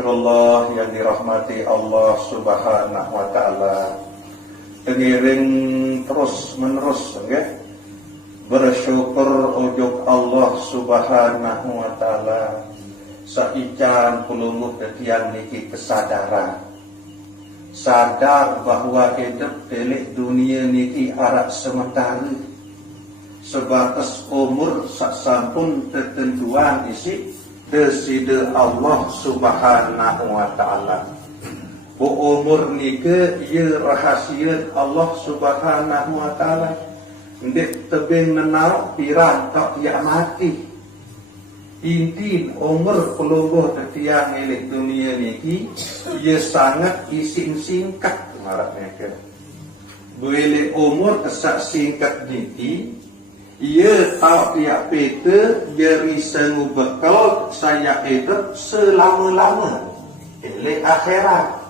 Astagfirullah yang dirahmati Allah Subhanahu wa taala. Pengiring terus menerus bersyukur ujug Allah Subhanahu wa taala saican pulungguh detian niki kesadaran. Sadar bahwa hidup delik dunia niki arak sementara. Sebatas umur sak sampun tertentuan isi deside Allah Subhanahu wa taala. Bu umur nike ieu rahasia Allah Subhanahu wa taala. Ndek tebing nenau pirang tak ya mati. Inti umur pelungguh tetiang milik dunia niki ia sangat isin singkat maraknya ke. Boleh umur kesak singkat niki ia tak tiap peta jeri sengu bekal saya hidup selama-lama oleh akhirat.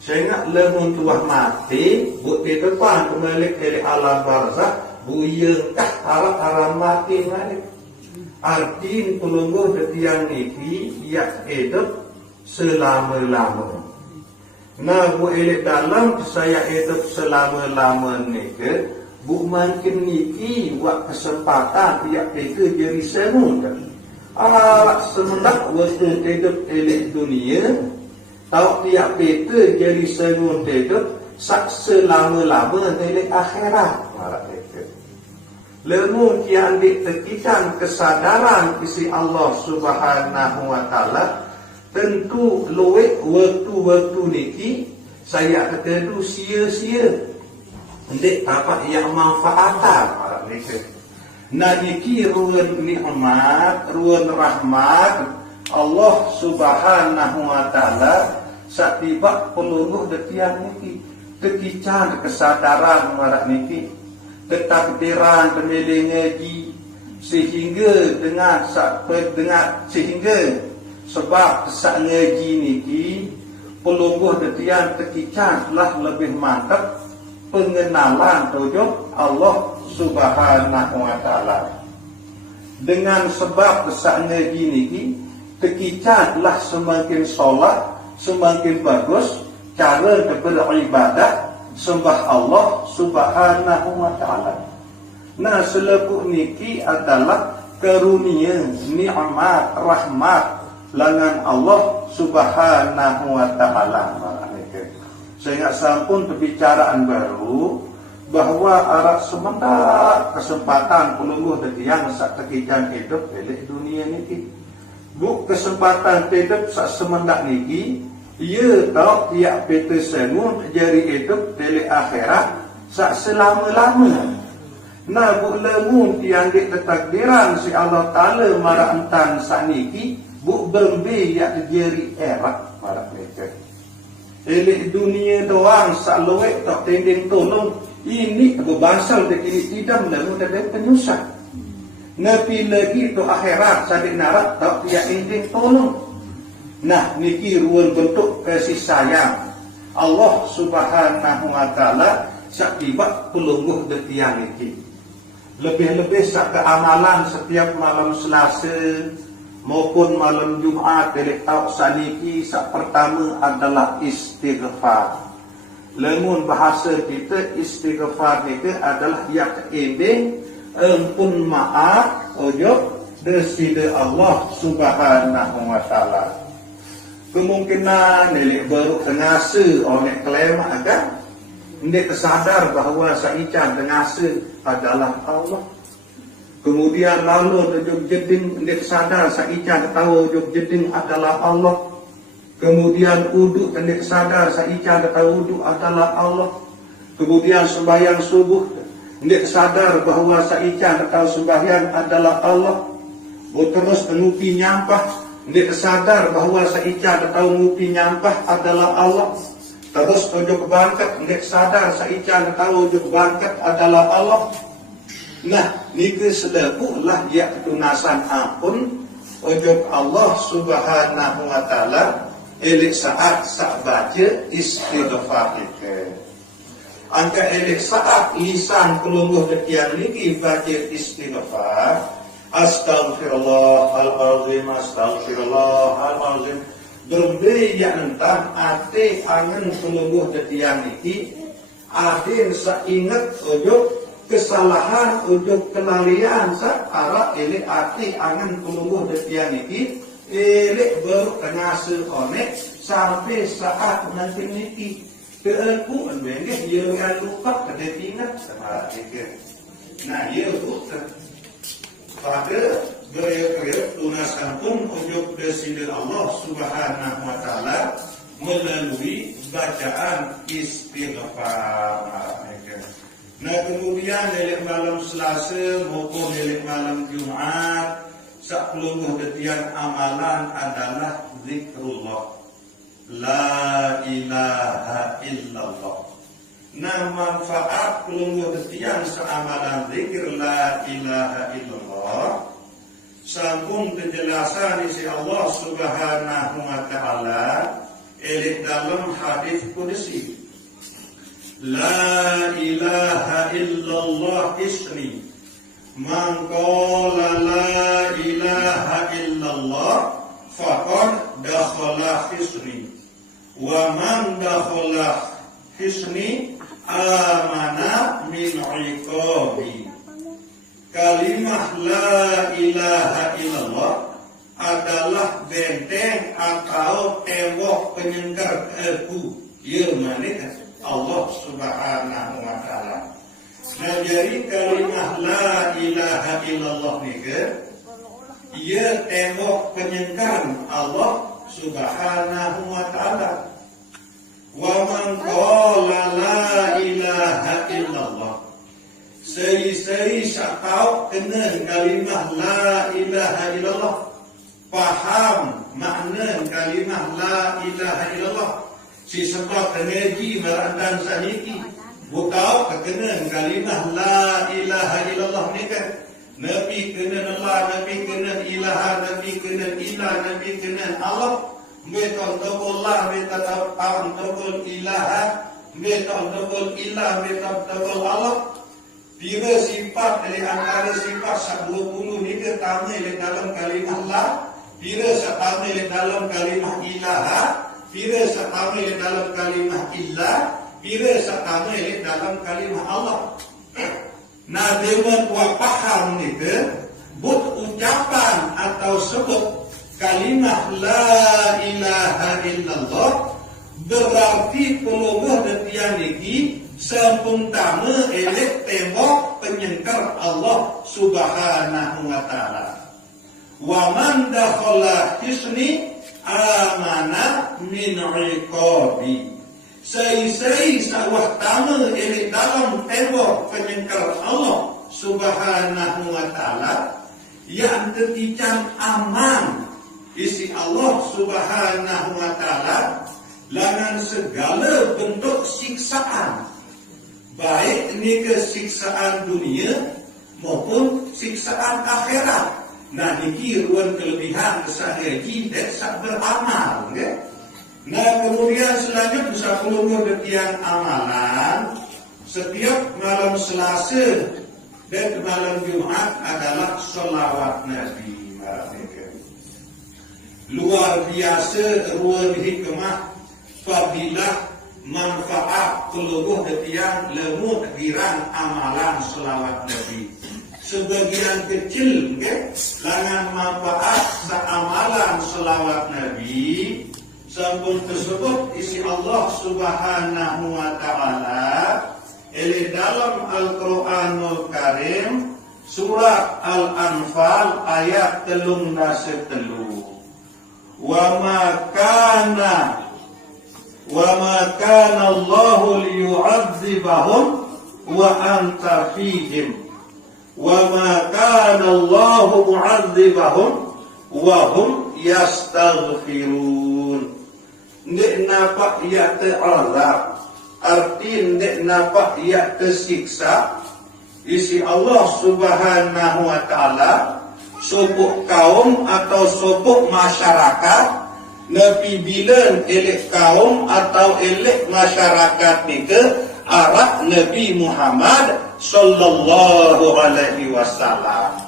Sehingga lemun tuah mati buat di depan kembali dari alam barzakh bu ia kah alam mati malik. Artin pelungguh detiang niki ia hidup selama-lama. Nah bu elik dalam saya hidup selama-lama niki bu makin niki wak kesempatan tiap peka jeri semut. Semendak waktu hidup elik dunia tau tiap peka jeri semut hidup sak selama-lama elik akhirat. Lemu kian ditekikan kesadaran isi Allah Subhanahu wa taala tentu luwek waktu-waktu niki saya ketedu sia-sia. Ndek apa yang manfaatan para niki. Nah niki ruan nikmat, ruan rahmat Allah Subhanahu wa taala satiba peluluh detian niki. Tekican kesadaran para niki. Ketakdiran pemilih ngaji sehingga sehingga sebab kesak ngaji niki pelungguh detian tekican telah lebih mantap pengenalan tujuh Allah Subhanahu wa taala. Dengan sebab kesak ngaji niki tekican telah semakin solat semakin bagus cara beribadah sembah Allah Subhanahu wa taala. Nah selepuh niki adalah karunia, nikmat, rahmat langan Allah Subhanahu wa taala. Sehingga sampun perbicaraan baru bahwa arah sementara kesempatan pelungguh detiang sak tekican hidup elik dunia niki. Bu kesempatan hidup sak semendak niki ia tahu tiap peta sengun jari hidup dari akhirat sak selama-lama. Nah bu lemun tiang di ketakdiran si Allah Ta'ala marah entan saniki bu berembe yak jari erat marah mereka. Elik dunia doang sak lewek tak tending tolong ini berbasal dekini tidak lemun ada penyusah. Nabi lagi tu akhirat sadik narat tak tiap tending tolong. Nah niki ruang bentuk kasih sayang Allah Subhanahu wa taala sak tiba pelungguh detiang niki. Lebih-lebih sak keamalan setiap malam Selasa maupun malam Jumaat dari tauk saniki sak pertama adalah istighfar. Lemun bahasa kita istighfar niki adalah yak ending ampun maaf ojo deside Allah Subhanahu wa taala. Kemungkinan nelik baru tengase oleh klaim agak ndek kesadar bahawa saican tengase adalah Allah. Kemudian lalu tujuh jeding ndek sadar saican tahu tujuh jeding adalah Allah. Kemudian uduk ndek sadar saican tahu uduk adalah Allah. Kemudian sembahyang subuh ndek sadar bahawa saican tahu sembahyang adalah Allah. Terus ngupi nyampah dia sadar bahawa saican tahu ngupi nyampah adalah Allah. Terus ujuk bangkat dia sadar saican tahu ujuk bangkat adalah Allah. Nah niki sedapulah ya ketunasan ampun ujuk Allah Subhanahu wa taala elik saat sak baca istighfar itu. Angka elik saat lisan pelungguh detian niki baca istighfar. Astaghfirullahaladzim, astaghfirullahaladzim. Berbeda yang entah ate angen pelungguh detiang niki adin saingat ujuk kesalahan ujuk kelalian sak ara elek ate angen pelungguh detiang niki elek baru ngase onek sampai saat nanti niki keelku anbengeh ye lupa kedetingan sama dikir. Nah ye bukan pada gaya-gaya lunasan pun ujuk desindir Allah Subhanahu wa Ta'ala melalui bacaan istighfar. Nah kemudian dari malam Selasa maupun dari malam Jumat 10 detian amalan adalah zikrullah la ilaha illallah. Nah manfaat pelungguh detian seamalan zikir la ilaha illallah sambung penjelasan isi Allah Subhanahu wa Ta'ala dalam hadis qudsi la ilaha illallah ismi man qala la ilaha illallah faqad dakhala hisni wa man dakhala hisni amana min iqabi. Kalimah la ilaha illallah adalah benteng atau tembok penyenggar aku yaitu Allah Subhanahu wa Ta'ala. Nah jadi kalimah la ilaha illallah ni ia tembok penyenggar Allah Subhanahu wa Ta'ala. Wa man qala la ilaha illallah seri-seri syakau kena kalimah la ilaha illallah faham makna kalimah la ilaha illallah si sebab keneji merandan saniki bukau kena kalimah la ilaha illallah ni kan Nabi kena Allah, Nabi kena ilaha, Nabi kena ilah, Nabi kena Allah. Betul Allah, betul ilaha, betul ilah, betul Allah. Bila sifat dari antara sifat 20 ni ketama dalam kalimah Allah, bila setama dalam kalimah ilaha, bila setama dalam kalimah ilah, bila setama dalam kalimah Allah. Nah, dengan paham ni but ucapan atau sebut kalimah la ilaha illallah berarti pelungguh detian niki sempurna elek tembok penyengkar Allah Subhanahu wa Ta'ala. Wa man dakhala hisni amana min iqabi. Sei-sei sawah tamu elek dalam tembok penyengkar Allah Subhanahu wa Ta'ala yang ketican aman isi Allah Subhanahu wa Ta'ala dengan segala bentuk siksaan, baik ini siksaan dunia maupun siksaan akhirat. Nah ini ruang kelebihan kesahaji dan sak beramal. Okay? Nah kemudian selanjutnya 10 detian amalan setiap malam Selasa dan malam Jumat adalah sholawat Nabi. Luar biasa ruang hikmah fadilah manfaat pelungguh detian lemut giran amalan sholawat Nabi. Sebagian kecil langan manfaat amalan sholawat Nabi sampun tersebut isi Allah Subhanahu wa Ta'ala dalam Al-Quranul Karim surat Al-Anfal ayat 33. Wa ma kana Allahu liyu'adzibahum wa anta fihim wa ma kana Allahu mu'adzibahum wa hum yastaghfirun. Nek napa ia terazab, arti nek napa ia tersiksa isi Allah Subhanahu wa Ta'ala sopuk kaum atau sopuk masyarakat Nabi bilang elek kaum atau elek masyarakat ni ke arah Nabi Muhammad sallallahu alaihi wasallam.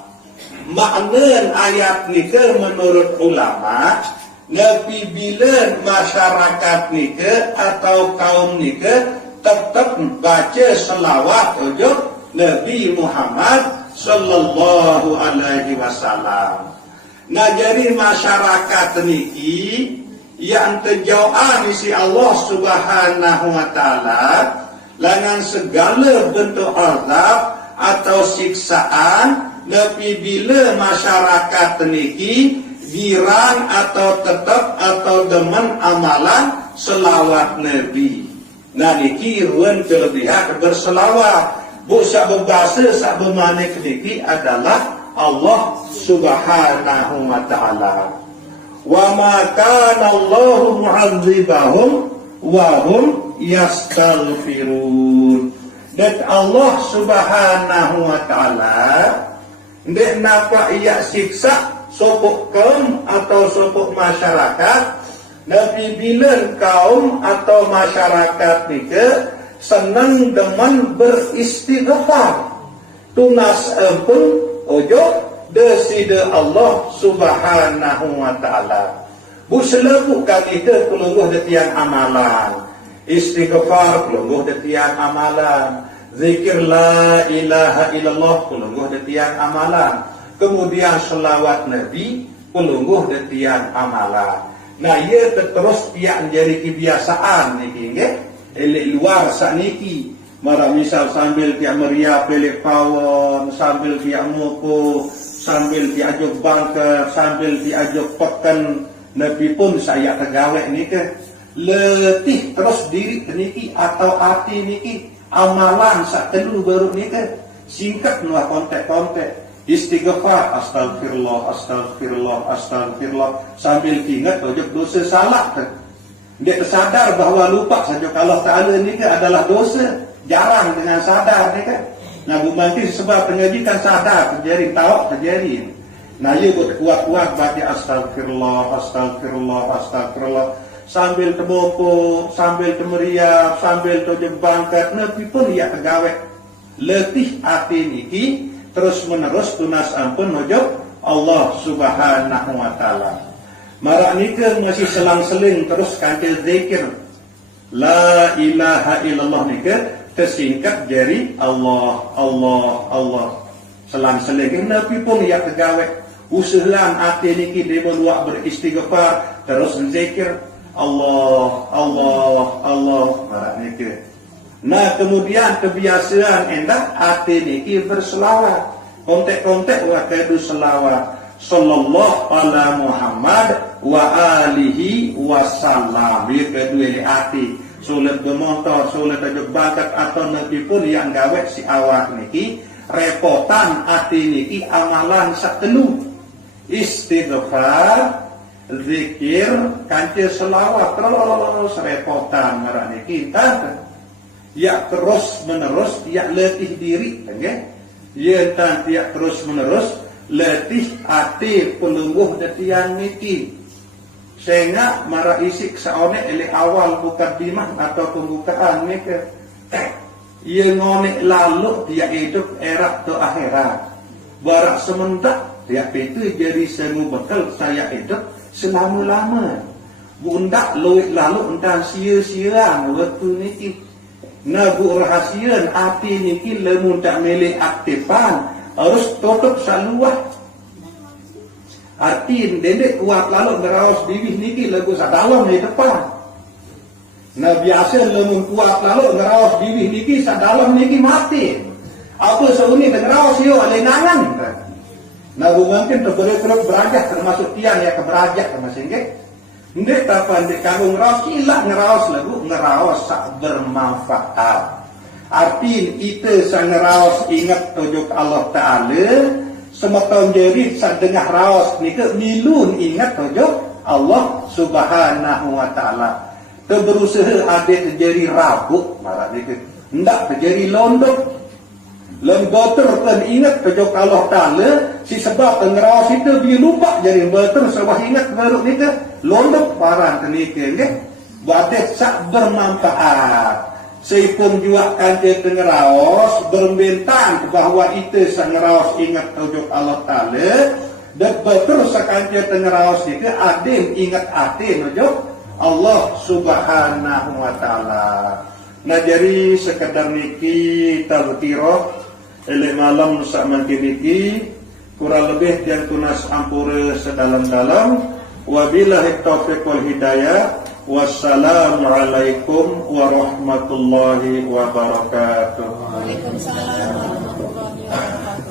Makna ayat ni ke menurut ulama Nabi bila masyarakat ni ke atau kaum ni ke tetap baca selawat ujung Nabi Muhammad sallallahu alaihi wasallam. Nah jadi masyarakat niki yang terjauhan isi Allah Subhanahu wa taala dengan segala bentuk azab atau siksaan. Nabi bila masyarakat niki girang atau tetap atau demen amalan selawat Nabi. Nah niki ruan kelebihan berselawat. Bu sak berbahasa sak bermakna niki adalah Allah Subhanahu wa taala. Wa ma kana Allahu mu'adzibahum wa hum yastaghfirun. Dan Allah Subhanahu wa taala ndak napa ia siksa sopok kaum atau sopok masyarakat. Nabi bila kaum atau masyarakat nika senang demen beristighfar tunas ampun ojo desida Allah Subhanahu wa taala. Bu selaku kali ke kelungguh de tiang amalan. Istighfar kelungguh de tiang amalan. Zikir la ilaha illallah kelungguh de tiang amalan. Kemudian selawat Nabi pelungguh de tiang amalan. Nah ia terus tiang jadi kebiasaan niki nggih. Elek luar sakniki. Mara misal sambil tiak meriah pelek pawon, sambil tiak muku, sambil tiak ajuk bangker, sambil tiak ajuk peken. Nabi pun saya tergawek niki. Letih terus diri niki atau hati niki. Amalan sak telu baru niki. Singkat nuah kontek-kontek. Istighfar, astagfirullah, astagfirullah, astagfirullah. Sambil ingat ojok dosa salah. Dia tersadar bahawa lupa saja kalau Ta'ala ni adalah dosa. Jarang dengan sadar ni kan. Nah, mungkin sebab pengajikan sadar terjadi, tahu terjadi. Nah, ia buat kuat-kuat baca astagfirullah, astagfirullah, astagfirullah. Sambil terbopok, sambil temeriap, sambil terjebangkat. Nabi pun ia tergawek. Letih hati niki. Terus menerus tunas ampun ojok Allah Subhanahu wa taala. Marak nika masih selang-seling terus kancil zikir la ilaha illallah nika tersingkat jadi Allah Allah Allah. Selang-seling Nabi pun ya tegawek usulan hati niki dia buat beristighfar terus zikir Allah Allah Allah marak nika. Nah kemudian kebiasaan endah hati niki berselawat. Kontek-kontek wa kadu selawat. Sallallahu ala Muhammad wa alihi wa sallam. Ia kedua hati. Sulit gemotor, sulit ajuk bakat atau nabi pun yang gawek si awak niki. Repotan hati niki amalan satelu. Istighfar, zikir, kancil selawat. Terus repotan marah niki. Ya terus menerus ya letih diri okay? Ya tak terus menerus letih hati pelungguh detian niki sehingga marah isik saone ele awal bukan dimah atau pembukaan niki ia ngonek lalu dia hidup era ke akhirat barak sementak dia itu jadi semu bekal saya hidup selama-lama bundak luit lalu entah sia-sia waktu niki. Nabu rahasian api niki lemun tak milik aktifan harus tutup saluah. Arti dendek kuat lalu ngerawas bibih niki lagu sadalam di depan. Nah biasa lemun kuat lalu ngerawas bibih niki sadalam niki mati. Apa seuni ngerawas yo lenangan. Nabu mungkin terberat berajak termasuk tiang ya keberajak termasuk nggih. Ndek kapan dek kagum ngerawas ilah ngerawas lagu ngerawas sak bermanfaat. Arti itu sang ngerawas ingat tujuk Allah Ta'ala semeton jerit sak dengah rawas nika milun ingat tujuk Allah Subhanahu wa Ta'ala. Berusaha adik terjadi rabuk marah nika ndak terjadi londok. Lemboter kan ingat tujuk Allah Ta'ala si sebab ngerawas itu dia lupa jadi betul sebab ingat baru nika londok parang kenika nggih badet sak bermanfaat seipun juga kancing ngeraos berbentang bahawa itu sak ngeraos ingat tujuk Allah Ta'ala betul sakanca tengeraos itu adin ingat adin ojo Allah Subhanahu wa taala. Nah jadi sekedar niki tazkirah ele malam sak mangkin niki kurang lebih yang tunas ampure sedalam-dalam. Wabillahi taufiq wal hidayah. Wassalamualaikum warahmatullahi wabarakatuh. Waalaikumsalam warahmatullahi wabarakatuh.